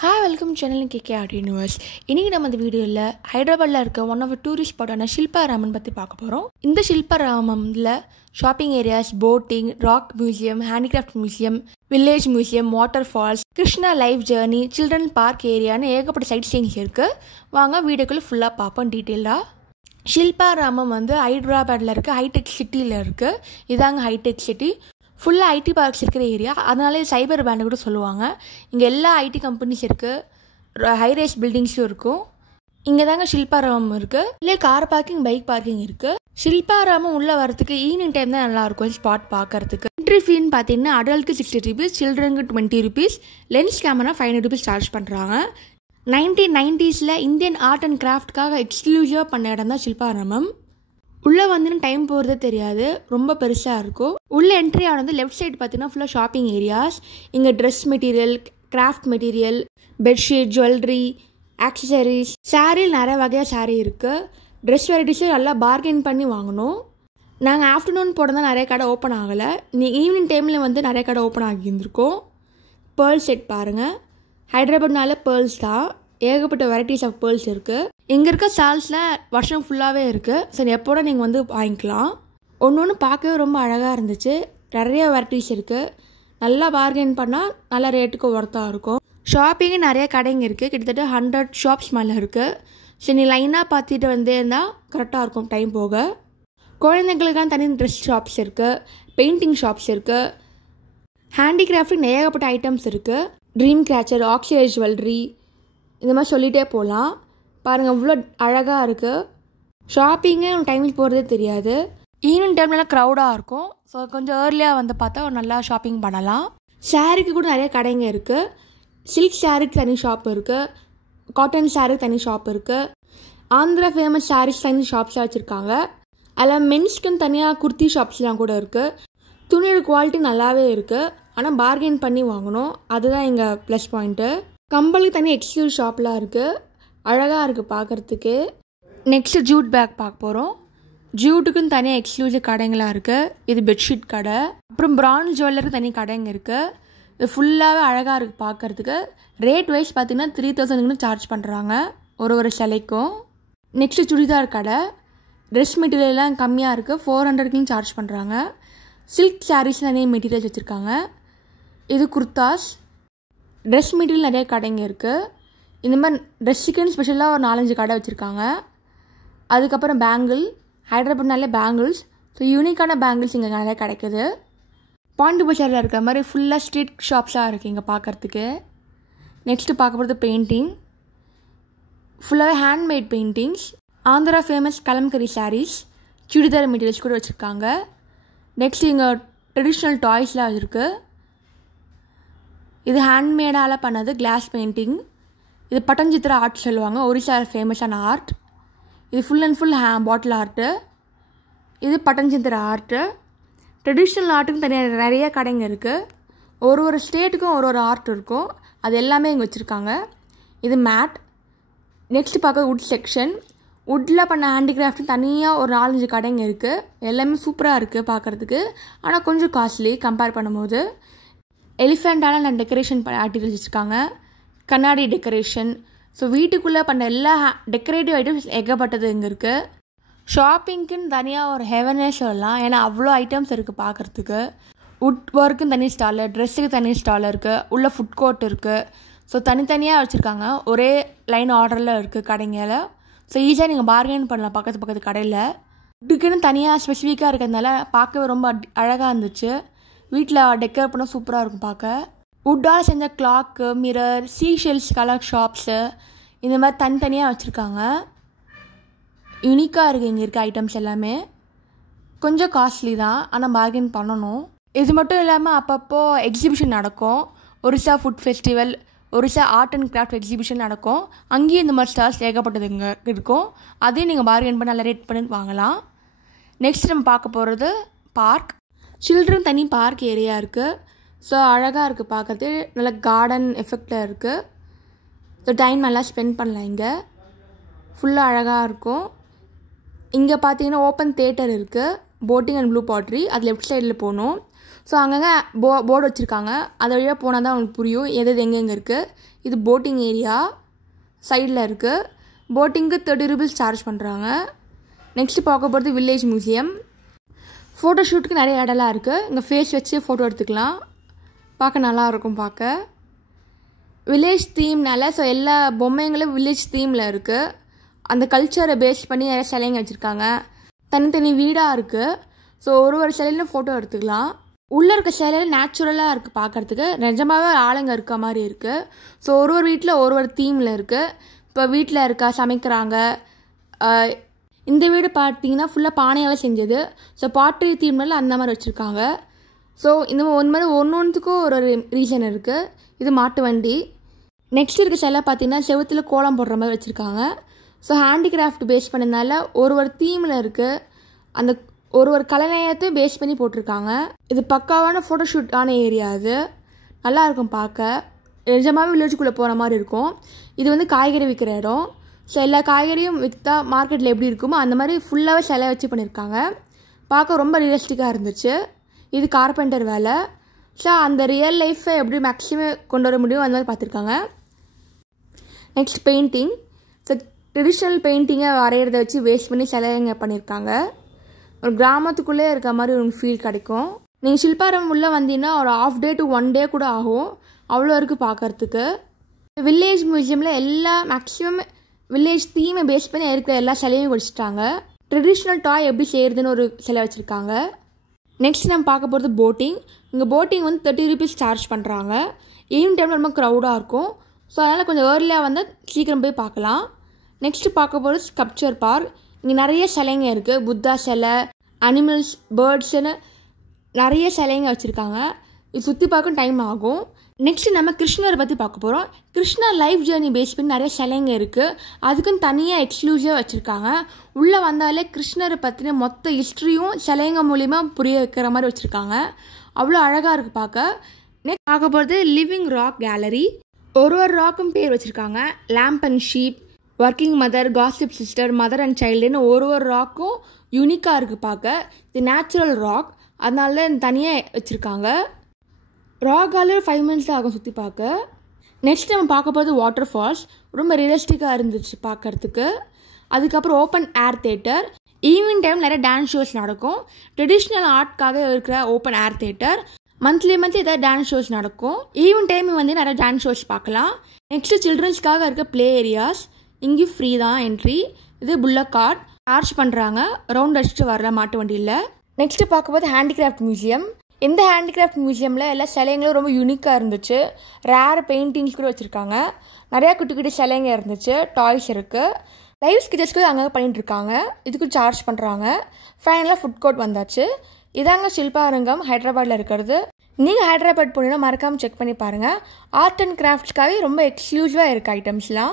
Hi welcome channel K K art universe. இன்றைக்கி நம்ம இந்த வீடியோவில் ஹைதராபாத்தில் இருக்க ஒன் ஆஃப் டூரிஸ்ட் ஸ்பாட்டான ஷில்பாராமன் பற்றி பார்க்க போகிறோம். இந்த ஷில்பாராமனில் shopping areas, boating, rock museum, handicraft museum, village museum, water falls, Krishna life journey, children park ஏரியான்னு ஏகப்பட்ட சைட் சீயிங்ஸ் இருக்குது. வாங்க வீடியோக்குள்ளே ஃபுல்லாக பார்ப்போம் டீட்டெயிலாக. ஷில்பாராமம் ஹைதராபாத்தில் இருக்க ஹைடெக் சிட்டியில் இருக்குது. இதாங்க ஹைடெக் சிட்டி. ஃபுல்லாக ஐடி பார்க்ஸ் இருக்கிற ஏரியா, அதனாலே சைபர் பேண்டு கூட சொல்லுவாங்க. இங்கே எல்லா ஐடி கம்பெனிஸ் இருக்குது, ஹைரேஸ் பில்டிங்ஸும் இருக்கும். இங்கே தாங்க ஷில்பாராமம் இருக்குது. இல்லை கார் பார்க்கிங், பைக் பார்க்கிங் இருக்குது. ஷில்பாராமம் உள்ளே வரத்துக்கு ஈவினிங் டைம் தான் நல்லாயிருக்கும் ஸ்பாட் பார்க்கறதுக்கு. என்ட்ரி ஃபீன்னு பார்த்தீங்கன்னா அடல்ட்க்கு 60 rupees, சில்ட்ரனுக்கு 20 rupees, lens camera 500 rupees charge பண்ணுறாங்க. 1990s இந்தியன் ஆர்ட் அண்ட் கிராஃப்ட்காக எக்ஸ்க்ளூசிவாக பண்ண இடம் தான் ஷில்பாராமம். உள்ளே டைம் போகிறதே தெரியாது, ரொம்ப பெருசாக இருக்கும். உள்ளே என்ட்ரி ஆனது லெஃப்ட் சைடு பார்த்தீங்கன்னா ஃபுல்லாக ஷாப்பிங் ஏரியாஸ். இங்கே dress material, craft material, bedsheet, jewellery, accessories, சாரியில் நிறைய வகையாக சாரீ இருக்குது. ட்ரெஸ் வெரைட்டிஸும் நல்லா பார்கெயின் பண்ணி வாங்கணும். நாங்கள் ஆஃப்டர்நூன் போனால் நிறைய கடை ஓப்பன் ஆகலை. ஈவினிங் டைமில் நிறைய கடை ஓப்பன் ஆகியிருந்திருக்கோம். பேர்ல் செட் பாருங்கள். ஹைதராபாத்னால பேர்ல்ஸ் தான், ஏகப்பட்ட வெரைட்டிஸ் ஆஃப் பேர்ல்ஸ் இருக்குது. இங்கே இருக்க ஸ்டால்ஸில் வருஷம் ஃபுல்லாகவே இருக்குது. சரி, எப்போட நீங்கள் வாங்கிக்கலாம். ஒன்று ஒன்று பார்க்கவே ரொம்ப அழகாக இருந்துச்சு. நிறைய வெரைட்டிஸ் இருக்குது. நல்லா பார்கெயின் பண்ணால் நல்ல ரேட்டுக்கு ஒர்த்தாக இருக்கும். ஷாப்பிங்கு நிறைய கடைங்க இருக்குது. கிட்டத்தட்ட 100 ஷாப்ஸ் மேலே இருக்குது. சரி, நீ லைனாக பார்த்துட்டு இருந்தால் கரெக்டாக இருக்கும் டைம் போக. குழந்தைங்களுக்கான தனி ட்ரெஸ் ஷாப்ஸ் இருக்குது, பெயிண்டிங் ஷாப்ஸ் இருக்குது, ஹேண்டிகிராஃப்ட் ஏகப்பட்ட ஐட்டம்ஸ் இருக்குது. ட்ரீம் கேச்சர், ஆக்சிடைஸ் ஜுவல்லரி, இந்த மாதிரி சொல்லிகிட்டே போகலாம். பாருங்கள், இவ்வளோ அழகாக இருக்குது. ஷாப்பிங்கே டைமில் போகிறதே தெரியாது. ஈவினிங் டைம்லலாம் க்ரௌடாக இருக்கும். ஸோ கொஞ்சம் ஏர்லியாக பார்த்தா ஒரு நல்லா ஷாப்பிங் பண்ணலாம். சாரீக்கு கூட நிறைய கடைங்க இருக்குது. சில்க் சாரீக்கு தனி ஷாப் இருக்குது, காட்டன் சாரீக்கு தனி ஷாப் இருக்குது. ஆந்திரா ஃபேமஸ் சாரீஸ் தனி ஷாப்ஸாக வச்சுருக்காங்க. அதில் மென்ஸ்க்குன்னு தனியாக குர்த்தி ஷாப்ஸ்லாம் கூட இருக்குது. துணியோட குவாலிட்டி நல்லாவே இருக்குது. ஆனால் பார்கெயின் பண்ணி வாங்கணும், அதுதான் இங்கே ப்ளஸ் பாயிண்ட்டு. கம்பலுக்கு தனி எக்ஸ்க்ளூசிவ் ஷாப்லாம் இருக்குது. அழகாக இருக்குது பார்க்குறதுக்கு. நெக்ஸ்ட்டு ஜூட் பேக் பார்க்க போகிறோம். ஜூட்டுக்குன்னு தனியாக எக்ஸ்க்ளூசிவ் கடைங்களாக இருக்குது. இது பெட்ஷீட் கடை. அப்புறம் பிரான்ஸ் ஜுவல்லருக்கு தனி கடைங்க இருக்குது. இது ஃபுல்லாகவே அழகாக இருக்குது பார்க்குறதுக்கு. ரேட் வைஸ் பார்த்திங்கன்னா 3000 சார்ஜ் பண்ணுறாங்க ஒரு சிலைக்கும். நெக்ஸ்ட்டு சுடிதார் கடை. ட்ரெஸ் மெட்டீரியல்லாம் கம்மியாக இருக்குது, 400 சார்ஜ் பண்ணுறாங்க. சில்க் சாரீஸ் நிறைய மெட்டீரியல்ஸ் வச்சுருக்காங்க. இது குர்தாஸ். ட்ரெஸ் மெட்டீரியல் நிறைய கடைங்க இருக்குது. இந்த மாதிரி ட்ரெஸ்ஸுக்குன்னு ஸ்பெஷலாக ஒரு 4-5 கடை வச்சுருக்காங்க. அதுக்கப்புறம் பேங்கிள், ஹைதராபாத்னாலே பேங்கிள்ஸ். ஸோ யூனிக்கான பேங்கிள்ஸ் இங்கே நிறைய கிடைக்குது. பாண்டி பஜாரில் இருக்கிற மாதிரி ஃபுல்லாக ஸ்ட்ரீட் ஷாப்ஸாக இருக்குது இங்கே பார்க்குறதுக்கு. நெக்ஸ்ட்டு பார்க்க போகிறது பெயிண்டிங். ஃபுல்லாகவே handmade paintings. Andhra famous Kalamkari sarees, chudidar materials கூட வச்சுருக்காங்க. நெக்ஸ்ட் இங்கே ட்ரெடிஷ்னல் டாய்ஸ்லாம் இருக்குது. இது ஹேண்ட்மேடால் பண்ணது, கிளாஸ் பெயிண்டிங். இது பட்டஞ்சித்திர ஆர்ட் சொல்லுவாங்க, ஒரிசா ஃபேமஸான ஆர்ட். இது full and full bottle art. இது பட்டஞ்சித்திர ஆர்ட்டு. ட்ரெடிஷ்னல் ஆர்ட்டுக்கும் தனியாக நிறைய கடைங்க இருக்குது. ஒரு ஸ்டேட்டுக்கும் ஒரு ஆர்ட் இருக்கும், அது எல்லாமே இங்கே வச்சுருக்காங்க. இது மேட். நெக்ஸ்ட் பார்க்க வுட் செக்ஷன். வுட்டில் பண்ண ஹேண்டிகிராஃப்ட் தனியாக ஒரு 4-5 கடைங்க இருக்குது. எல்லாமே சூப்பராக இருக்குது பார்க்குறதுக்கு. ஆனால் கொஞ்சம் காஸ்ட்லி கம்பேர் பண்ணும்போது. எலிஃபெண்ட்டால் நான் டெக்கரேஷன் ஆக்டிவிட்டிஸ் வச்சுருக்காங்க. கண்ணாடி டெக்கரேஷன். ஸோ வீட்டுக்குள்ளே பண்ண எல்லா டெக்கரேட்டிவ் ஐட்டம்ஸ் ஏகப்பட்டது இங்கே இருக்குது. ஷாப்பிங்க்குன்னு தனியாக ஒரு ஹெவனே சொல்லலாம், ஏன்னா அவ்வளோ ஐட்டம்ஸ் இருக்குது பார்க்குறதுக்கு. வுட் ஒர்க்குன்னு தனி ஸ்டாலு, ட்ரெஸ்ஸுக்கு தனி ஸ்டால் இருக்குது, உள்ள ஃபுட் கோர்ட் இருக்குது. ஸோ தனித்தனியாக வச்சுருக்காங்க, ஒரே லைன் ஆர்டரில் இருக்குது கடைங்கள. ஸோ ஈஸியாக நீங்கள் பார்கெயின் பண்ணலாம் பக்கத்து கடையில். வுட்டுக்குன்னு தனியாக ஸ்பெசிஃபிக்காக இருக்கிறதுனால பார்க்கவே ரொம்ப அழகாக இருந்துச்சு. வீட்டில் டெக்கரேட் பண்ணால் சூப்பராக இருக்கும் பார்க்க. வுட்டால் செஞ்ச clock, mirror, Seychelles, colour shops, இந்த மாதிரி தனித்தனியாக வச்சுருக்காங்க. யூனிக்காக இருக்குது இங்கே இருக்க ஐட்டம்ஸ் எல்லாமே. கொஞ்சம் காஸ்ட்லி தான், ஆனால் பார்கெயின் பண்ணணும். இது மட்டும் இல்லாமல் அப்பப்போ எக்ஸிபிஷன் நடக்கும். Orissa food festival, Orissa art and craft exhibition நடக்கும். அங்கேயும் இந்த மாதிரி ஸ்டால்ஸ் ஏகப்பட்டது இங்கே இருக்கும். அதையும் நீங்கள் பார்கெயின் பண்ணி நல்லா ரேட் பண்ணி வாங்கலாம். நெக்ஸ்ட் நம்ம பார்க்க போகிறது பார்க். சில்ட்ரன் தனி பார்க் ஏரியா இருக்குது. ஸோ அழகாக இருக்குது பார்க்கறது. நல்ல கார்டன் எஃபெக்டில் இருக்குது. ஸோ டைம் நல்லா ஸ்பெண்ட் பண்ணலாம் இங்கே. ஃபுல்லாக அழகாக இருக்கும். இங்கே பார்த்தீங்கன்னா ஓப்பன் தியேட்டர் இருக்குது. போட்டிங் அண்ட் ப்ளூ பாட்ரி, அது லெஃப்ட் சைடில் போகணும். ஸோ அங்கங்கே போர்டு வச்சுருக்காங்க. அது வழியாக போனால் தான் உங்களுக்கு புரியும் எது எங்கெங்கே இருக்குது. இது போட்டிங் ஏரியா சைடில் இருக்குது. போட்டிங்க்கு 30 rupees சார்ஜ் பண்ணுறாங்க. நெக்ஸ்ட்டு பார்க்க போகிறது வில்லேஜ் மியூசியம். ஃபோட்டோ ஷூட்டுக்கு நிறைய இடம்லாம் இருக்குது. இங்கே ஃபேஸ் வச்சு ஃபோட்டோ எடுத்துக்கலாம். பார்க்க நல்லாயிருக்கும் பார்க்க. வில்லேஜ் தீம்னால ஸோ எல்லா பொம்மைங்களும் வில்லேஜ் தீமில் இருக்குது. அந்த கல்ச்சரை பேஸ் பண்ணி நிறைய சிலைங்க வச்சுருக்காங்க. தனித்தனி வீடாக இருக்குது. ஸோ ஒரு சிலையிலும் ஃபோட்டோ எடுத்துக்கலாம். உள்ளே இருக்க சிலையில் நேச்சுரலாக இருக்குது பார்க்குறதுக்கு. நிஜமாகவே ஆளுங்க இருக்க மாதிரி இருக்குது. ஸோ ஒரு வீட்டில் ஒரு தீமில் இருக்குது. இப்போ வீட்டில் இருக்கா சமைக்கிறாங்க. இந்த வீடு பார்த்தீங்கன்னா ஃபுல்லாக பானையால் செஞ்சது. ஸோ பாட்ரி தீம்னால அந்த மாதிரி வச்சுருக்காங்க. ஸோ இந்த மாதிரி ஒன்றுத்துக்கும் ஒரு ரீசன் இருக்குது. இது மாட்டு வண்டி. நெக்ஸ்ட் இருக்க சிலை பார்த்தீங்கன்னா செவுத்தில் கோலம் போடுற மாதிரி வச்சுருக்காங்க. ஸோ ஹேண்டிகிராஃப்ட் பேஸ் பண்ணதுனால ஒரு தீமில் இருக்குது. அந்த ஒரு கலைநயத்தை பேஸ் பண்ணி போட்டிருக்காங்க. இது பக்காவான ஃபோட்டோஷூட்டான ஏரியா. அது நல்லாயிருக்கும் பார்க்க. நிஜமாகவே வில்லேஜுக்குள்ளே போகிற மாதிரி இருக்கும். இது வந்து காய்கறி விற்கிற இடம். ஸோ எல்லா காய்கறியும் விற்றா மார்க்கெட்டில் எப்படி இருக்குமோ அந்த மாதிரி ஃபுல்லாகவே சிலை வச்சு பண்ணியிருக்காங்க. பார்க்க ரொம்ப ரியலிஸ்டிக்காக இருந்துச்சு. இது கார்பெண்டர் வேலை. ஸோ அந்த ரியல் லைஃப்பை எப்படி மேக்ஸிமம் கொண்டு வர முடியும் அந்த மாதிரி பார்த்துருக்காங்க. Next painting. ஸோ ட்ரெடிஷ்னல் பெயிண்டிங்கை வரைகிறத வச்சு வேஸ்ட் பண்ணி சிலைங்க பண்ணியிருக்காங்க. ஒரு கிராமத்துக்குள்ளே இருக்க மாதிரி உங்களுக்கு ஃபீல் கிடைக்கும். நீங்கள் ஷில்பாராமம் உள்ளே வந்தீங்கன்னா ஒரு ½ day to 1 day கூட ஆகும். அவ்வளோ இருக்குது பார்க்குறதுக்கு. வில்லேஜ் மியூசியமில் எல்லா மேக்ஸிமம் வில்லேஜ் தீமை பேஸ் பண்ணி இருக்கிற எல்லா சிலையும் வச்சுட்டாங்க. ட்ரெடிஷ்னல் டாய் எப்படி செய்கிறதுன்னு ஒரு சிலை வச்சுருக்காங்க. நெக்ஸ்ட் நம்ம பார்க்க போகிறது போட்டிங். இங்கே போட்டிங் வந்து 30 rupees சார்ஜ் பண்ணுறாங்க. ஈவினிங் டைமில் ரொம்ப க்ரௌடாக இருக்கும். ஸோ அதனால் கொஞ்சம் ஏர்லியாக வந்தால் சீக்கிரம் போய் பார்க்கலாம். நெக்ஸ்ட்டு பார்க்க போகிறது ஸ்கல்ப்சர் பார்க். இங்கே நிறைய சிலைங்க இருக்குது. புத்தா சிலை, அனிமல்ஸ், பேர்ட்ஸுன்னு நிறைய சிலைங்க வச்சுருக்காங்க. இது சுற்றி பார்க்க டைம் ஆகும். நெக்ஸ்ட்டு நம்ம கிருஷ்ணரை பற்றி பார்க்க போகிறோம். கிருஷ்ணா லைஃப் ஜேர்னி பேஸ் பண்ணி நிறைய சிலைங்க இருக்குது. அதுக்குன்னு தனியாக எக்ஸ்க்ளூசிவாக வச்சுருக்காங்க. உள்ளே வந்தாலே கிருஷ்ணரை பற்றின மொத்த ஹிஸ்ட்ரியும் சிலைங்க மூலிமா புரிய வைக்கிற மாதிரி வச்சுருக்காங்க. அவ்வளோ அழகாக இருக்குது பார்க்க. நெக்ஸ்ட் பார்க்க போகிறது லிவிங் ராக் கேலரி. ஒரு ராக்கும் பேர் வச்சுருக்காங்க. Lamb and sheep, working mother, gossip sister, mother and சைல்டுன்னு ஒரு ராக்கும் யூனிக்காக இருக்குது பார்க்க. இது நேச்சுரல் ராக், அதனால தனியாக வச்சுருக்காங்க. ராக்கால 5 minutes தான் ஆகும் சுற்றி பார்க்க. நெக்ஸ்ட் நம்ம பார்க்க போகிறது வாட்டர் ஃபால்ஸ். ரொம்ப ரியலிஸ்டிக்காக இருந்துச்சு பார்க்குறதுக்கு. அதுக்கப்புறம் open air theatre. Evening time நிறைய டான்ஸ் ஷோஸ் நடக்கும். ட்ரெடிஷ்னல் ஆர்ட்காக இருக்கிற ஓப்பன் ஏர் தேட்டர். மந்த்லி ஏதாவது டான்ஸ் ஷோஸ் நடக்கும். ஈவினிங் டைம் வந்து நிறைய டான்ஸ் ஷோஸ் பார்க்கலாம். நெக்ஸ்ட்டு சில்ட்ரன்ஸ்க்காக இருக்க ப்ளே ஏரியாஸ். இங்கேயும் ஃப்ரீ தான் என்ட்ரி. இது புல்லக் கார்ட் சார்ஜ் பண்ணுறாங்க. ரவுண்ட் அடிச்சுட்டு வரல மாட்டு வண்டியில். நெக்ஸ்ட்டு பார்க்கும்போது ஹேண்டிகிராஃப்ட் மியூசியம். இந்த ஹேண்டிகிராஃப்ட் மியூசியமில் எல்லா சிலைங்களும் ரொம்ப யூனிக்காக இருந்துச்சு. ரேர் பெயிண்டிங்ஸ் கூட வச்சுருக்காங்க. நிறையா குட்டி குட்டி சிலைங்க இருந்துச்சு. டாய்ஸ் இருக்குது. லைவ் ஸ்கெச்சஸ்க்கு அங்கே பண்ணிட்டு இருக்காங்க. இதுக்கு சார்ஜ் பண்ணுறாங்க. ஃபைனலாக ஃபுட் கோர்ட் வந்தாச்சு. இதாங்க ஷில்பாரங்கம் ஹைதராபாத்தில் இருக்கிறது. நீங்கள் ஹைதராபாத் போனீங்கன்னா மறக்காமல் செக் பண்ணி பாருங்கள். ஆர்ட் அண்ட் கிராஃப்ட்ஸ்க்காகவே ரொம்ப எக்ஸ்க்ளூசிவாக இருக்குது ஐட்டம்ஸ்லாம்.